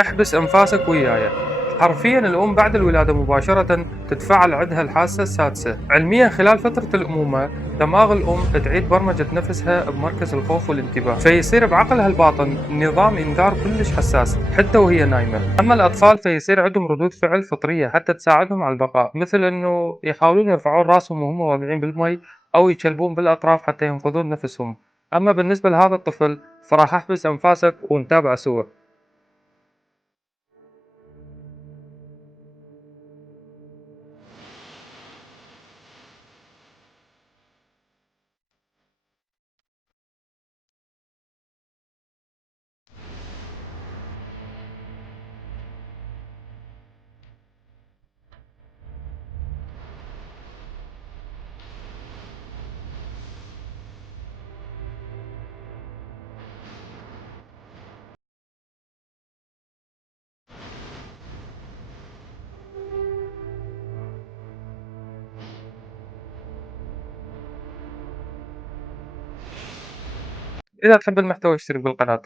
احبس أنفاسك وياي. حرفيًا الأم بعد الولادة مباشرةً تتفعل عندها الحاسة السادسة. علميًا خلال فترة الأمومة دماغ الأم تعيد برمجة نفسها بمركز الخوف والانتباه، فيصير بعقلها الباطن نظام إنذار كلش حساس حتى وهي نايمة. أما الأطفال فيصير عندهم ردود فعل فطرية حتى تساعدهم على البقاء، مثل إنه يحاولون يرفعون راسهم وهم واقعين بالمي أو يتشلبون بالأطراف حتى ينقذون نفسهم. أما بالنسبة لهذا الطفل فراح أحبس أنفاسك ونتابعه سوا. إذا تحب المحتوى اشترك بالقناة.